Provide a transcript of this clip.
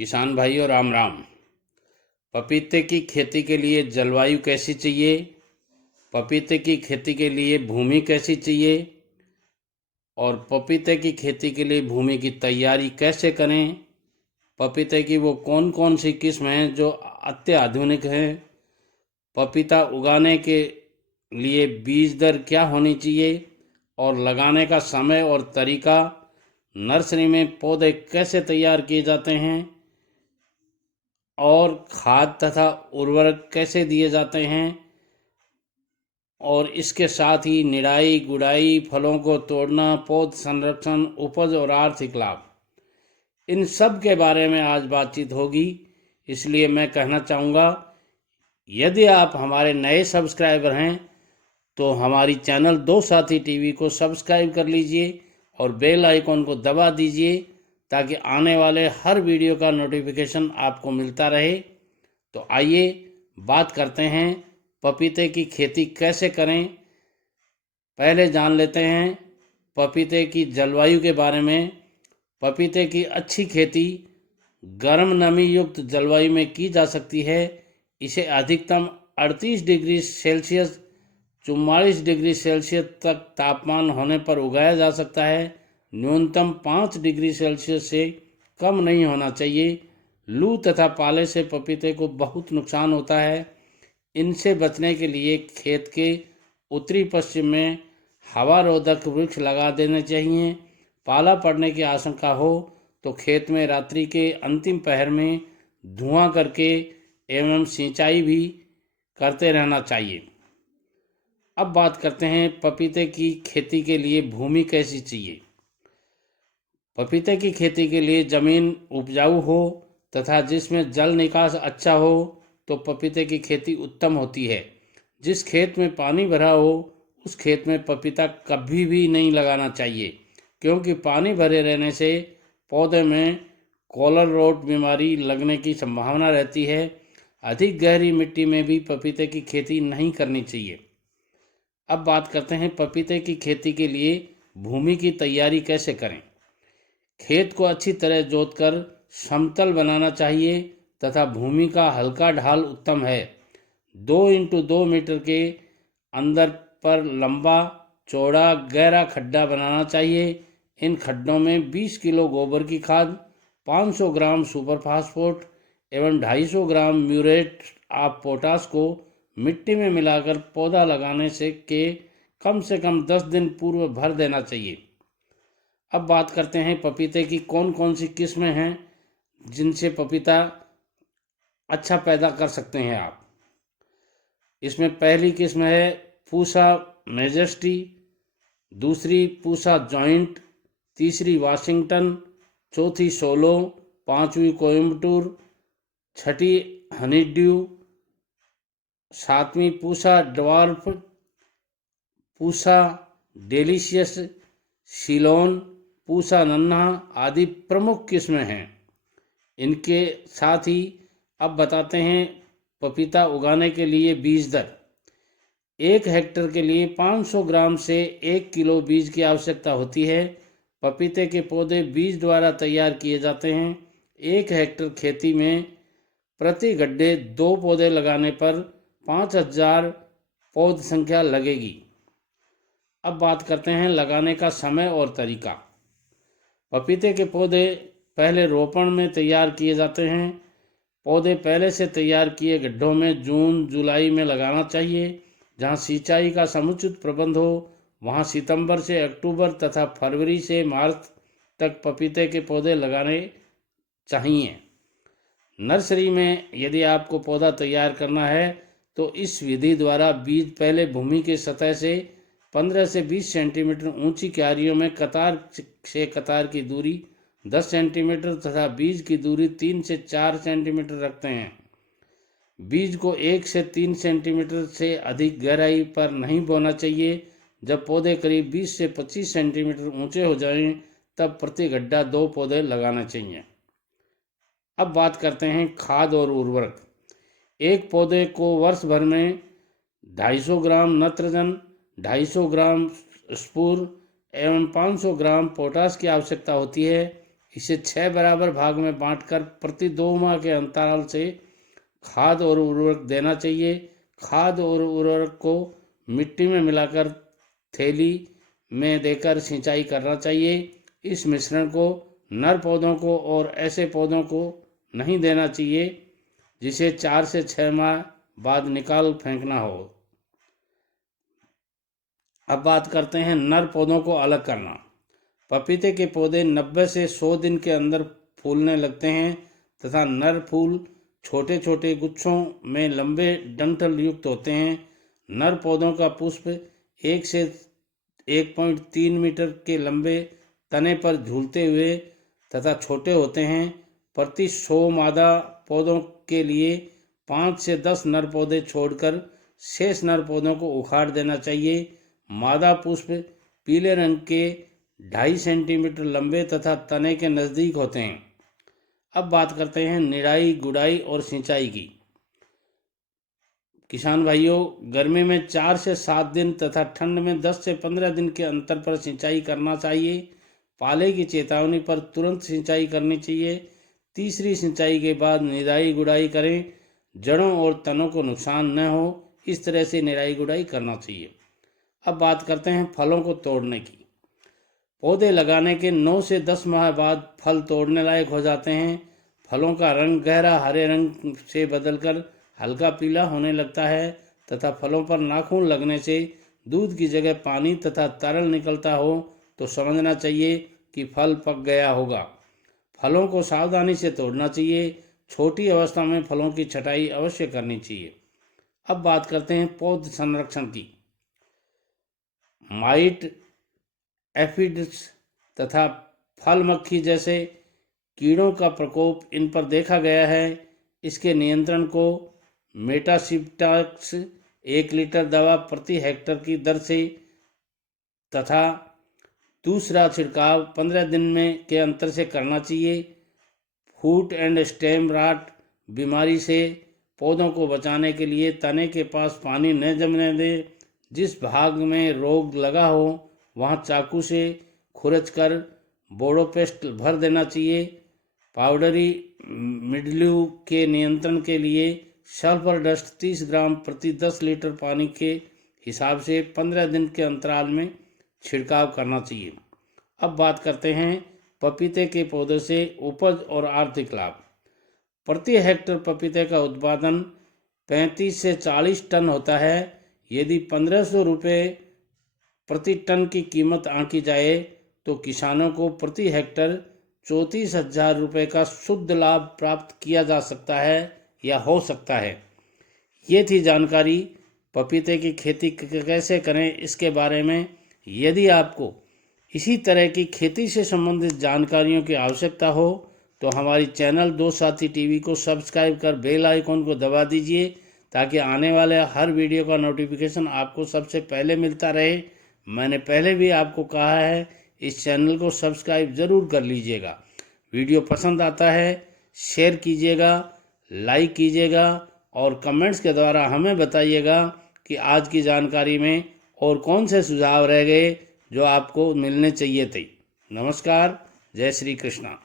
किसान भाइयों राम राम। पपीते की खेती के लिए जलवायु कैसी चाहिए, पपीते की खेती के लिए भूमि कैसी चाहिए और पपीते की खेती के लिए भूमि की तैयारी कैसे करें, पपीते की वो कौन कौन सी किस्म हैं जो अत्याधुनिक हैं, पपीता उगाने के लिए बीज दर क्या होनी चाहिए और लगाने का समय और तरीका, नर्सरी में पौधे कैसे तैयार किए जाते हैं और खाद तथा उर्वरक कैसे दिए जाते हैं और इसके साथ ही निराई गुड़ाई, फलों को तोड़ना, पौध संरक्षण, उपज और आर्थिक लाभ, इन सब के बारे में आज बातचीत होगी। इसलिए मैं कहना चाहूँगा, यदि आप हमारे नए सब्सक्राइबर हैं तो हमारी चैनल दो साथी टीवी को सब्सक्राइब कर लीजिए और बेल आइकॉन को दबा दीजिए ताकि आने वाले हर वीडियो का नोटिफिकेशन आपको मिलता रहे। तो आइए बात करते हैं पपीते की खेती कैसे करें। पहले जान लेते हैं पपीते की जलवायु के बारे में। पपीते की अच्छी खेती गर्म नमी युक्त जलवायु में की जा सकती है। इसे अधिकतम 38 डिग्री सेल्सियस 44 डिग्री सेल्सियस तक तापमान होने पर उगाया जा सकता है। न्यूनतम 5 डिग्री सेल्सियस से कम नहीं होना चाहिए। लू तथा पाले से पपीते को बहुत नुकसान होता है। इनसे बचने के लिए खेत के उत्तरी पश्चिम में हवा रोधक वृक्ष लगा देने चाहिए। पाला पड़ने की आशंका हो तो खेत में रात्रि के अंतिम पहर में धुआं करके एवं सिंचाई भी करते रहना चाहिए। अब बात करते हैं पपीते की खेती के लिए भूमि कैसी चाहिए। पपीते की खेती के लिए ज़मीन उपजाऊ हो तथा जिसमें जल निकास अच्छा हो तो पपीते की खेती उत्तम होती है। जिस खेत में पानी भरा हो उस खेत में पपीता कभी भी नहीं लगाना चाहिए, क्योंकि पानी भरे रहने से पौधे में कॉलर रोट बीमारी लगने की संभावना रहती है। अधिक गहरी मिट्टी में भी पपीते की खेती नहीं करनी चाहिए। अब बात करते हैं पपीते की खेती के लिए भूमि की तैयारी कैसे करें। खेत को अच्छी तरह जोतकर समतल बनाना चाहिए तथा भूमि का हल्का ढाल उत्तम है। 2x2 मीटर के अंदर पर लंबा चौड़ा गहरा खड्डा बनाना चाहिए। इन खड्डों में 20 किलो गोबर की खाद, 500 ग्राम सुपर फास्फोट एवं 250 ग्राम म्यूरेट ऑफ पोटाश को मिट्टी में मिलाकर पौधा लगाने से कम 10 दिन पूर्व भर देना चाहिए। अब बात करते हैं पपीते की कौन कौन सी किस्में हैं जिनसे पपीता अच्छा पैदा कर सकते हैं आप। इसमें पहली किस्म है पूसा मैजेस्टी, दूसरी पूसा जॉइंट, तीसरी वाशिंगटन, चौथी सोलो, पांचवी कोयम्बटूर, छठी हनीड्यू, सातवीं पूसा ड्वार्फ, पूसा डेलिशियस, सिलोन, पूसा नन्हा आदि प्रमुख किस्में हैं। इनके साथ ही अब बताते हैं पपीता उगाने के लिए बीज दर। 1 हेक्टेयर के लिए 500 ग्राम से 1 किलो बीज की आवश्यकता होती है। पपीते के पौधे बीज द्वारा तैयार किए जाते हैं। 1 हेक्टेयर खेती में प्रति गड्ढे 2 पौधे लगाने पर 5000 पौध संख्या लगेगी। अब बात करते हैं लगाने का समय और तरीका। पपीते के पौधे पहले रोपण में तैयार किए जाते हैं। पौधे पहले से तैयार किए गड्ढों में जून जुलाई में लगाना चाहिए। जहां सिंचाई का समुचित प्रबंध हो वहां सितंबर से अक्टूबर तथा फरवरी से मार्च तक पपीते के पौधे लगाने चाहिए। नर्सरी में यदि आपको पौधा तैयार करना है तो इस विधि द्वारा बीज पहले भूमि के सतह से 15 से 20 सेंटीमीटर ऊंची क्यारियों में कतार से कतार की दूरी 10 सेंटीमीटर तथा बीज की दूरी 3 से 4 सेंटीमीटर रखते हैं। बीज को 1 से 3 सेंटीमीटर से अधिक गहराई पर नहीं बोना चाहिए। जब पौधे करीब 20 से 25 सेंटीमीटर ऊंचे हो जाएं तब प्रति गड्ढा 2 पौधे लगाना चाहिए। अब बात करते हैं खाद और उर्वरक। एक पौधे को वर्ष भर में 250 ग्राम नत्रजन, 250 ग्राम स्फूर एवं 500 ग्राम पोटाश की आवश्यकता होती है। इसे 6 बराबर भाग में बांटकर प्रति 2 माह के अंतराल से खाद और उर्वरक देना चाहिए। खाद और उर्वरक को मिट्टी में मिलाकर थैली में देकर सिंचाई करना चाहिए। इस मिश्रण को नर पौधों को और ऐसे पौधों को नहीं देना चाहिए जिसे 4 से 6 माह बाद निकाल फेंकना हो। अब बात करते हैं नर पौधों को अलग करना। पपीते के पौधे 90 से 100 दिन के अंदर फूलने लगते हैं तथा नर फूल छोटे छोटे गुच्छों में लंबे डंठल युक्त होते हैं। नर पौधों का पुष्प 1 से 1.3 मीटर के लंबे तने पर झूलते हुए तथा छोटे होते हैं। प्रति 100 मादा पौधों के लिए 5 से 10 नर पौधे छोड़कर शेष नर पौधों को उखाड़ देना चाहिए। मादा पुष्प पीले रंग के 2.5 सेंटीमीटर लंबे तथा तने के नज़दीक होते हैं। अब बात करते हैं निराई गुड़ाई और सिंचाई की। किसान भाइयों, गर्मी में 4 से 7 दिन तथा ठंड में 10 से 15 दिन के अंतर पर सिंचाई करना चाहिए। पाले की चेतावनी पर तुरंत सिंचाई करनी चाहिए। तीसरी सिंचाई के बाद निराई गुड़ाई करें। जड़ों और तनों को नुकसान न हो, इस तरह से निराई गुड़ाई करना चाहिए। अब बात करते हैं फलों को तोड़ने की। पौधे लगाने के 9 से 10 माह बाद फल तोड़ने लायक हो जाते हैं। फलों का रंग गहरा हरे रंग से बदलकर हल्का पीला होने लगता है तथा फलों पर नाखून लगने से दूध की जगह पानी तथा तरल निकलता हो तो समझना चाहिए कि फल पक गया होगा। फलों को सावधानी से तोड़ना चाहिए। छोटी अवस्था में फलों की छटाई अवश्य करनी चाहिए। अब बात करते हैं पौध संरक्षण की। माइट, एफिड्स तथा फल मक्खी जैसे कीड़ों का प्रकोप इन पर देखा गया है। इसके नियंत्रण को मेटासिस्टाक्स 1 लीटर दवा प्रति हेक्टर की दर से तथा दूसरा छिड़काव 15 दिन में के अंतर से करना चाहिए। फूट एंड स्टेम राट बीमारी से पौधों को बचाने के लिए तने के पास पानी न जमने दें। जिस भाग में रोग लगा हो वहाँ चाकू से खुरचकर बोरोपेस्ट भर देना चाहिए। पाउडरी मिल्ड्यू के नियंत्रण के लिए सल्फर डस्ट 30 ग्राम प्रति 10 लीटर पानी के हिसाब से 15 दिन के अंतराल में छिड़काव करना चाहिए। अब बात करते हैं पपीते के पौधे से उपज और आर्थिक लाभ। प्रति हेक्टर पपीते का उत्पादन 35 से 40 टन होता है। यदि 1500 रुपये प्रति टन की कीमत आंकी जाए तो किसानों को प्रति हेक्टर 34,000 रुपये का शुद्ध लाभ प्राप्त किया जा सकता है या हो सकता है। ये थी जानकारी पपीते की खेती कैसे करें इसके बारे में। यदि आपको इसी तरह की खेती से संबंधित जानकारियों की आवश्यकता हो तो हमारी चैनल दो साथी टीवी को सब्सक्राइब कर बेल आइकन को दबा दीजिए ताकि आने वाले हर वीडियो का नोटिफिकेशन आपको सबसे पहले मिलता रहे। मैंने पहले भी आपको कहा है, इस चैनल को सब्सक्राइब ज़रूर कर लीजिएगा। वीडियो पसंद आता है शेयर कीजिएगा, लाइक कीजिएगा और कमेंट्स के द्वारा हमें बताइएगा कि आज की जानकारी में और कौन से सुझाव रह गए जो आपको मिलने चाहिए थे। नमस्कार, जय श्री कृष्णा।